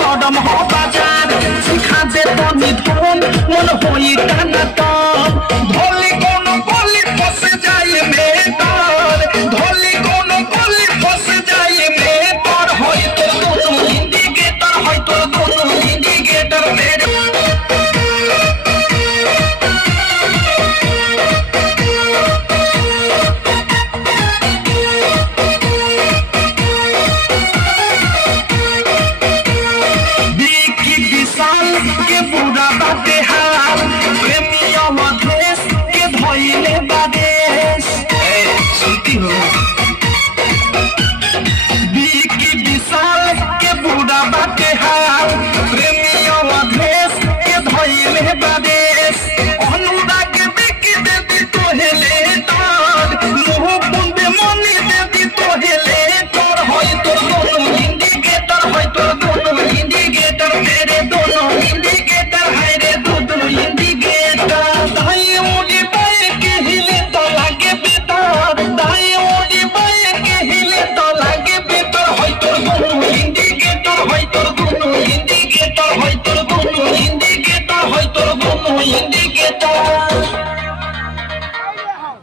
गरम हो बाजार सिखा दे तनी धुन मन होई टाना तान ढोली कोनो गोली फंस जाए में तार ढोली कोनो गोली फंस जाए में तार होई तो दोनों इंडिकेटर होई तो दोनों इंडिकेटर मेरे के बुरा बाटे हाल प्रेमियों मधेश के भइले बादेश सुनती हो बीकी विशाल के बुरा बाटे हाल प्रेमियों मधेश के भइले बादेश अनुराग बिकी देवी तोहेले तार मुंह बुंदे मनी देवी तोहेले तार होई तो दोनों इंडिकेटर होई तो दोनों इंडिकेटर मेरे दोनों इंडिकेटर है रे दोनों इंडिकेटर दाई ओडी बाई के हिले तो लागे बेतार दाई ओडी बाई के हिले तो लागे बेतार होई तो दोनों इंडिकेटर होई तो दोनों इंडिकेटर होई तो दोनों इंडिकेटर होई तो दोनों इंडिकेटर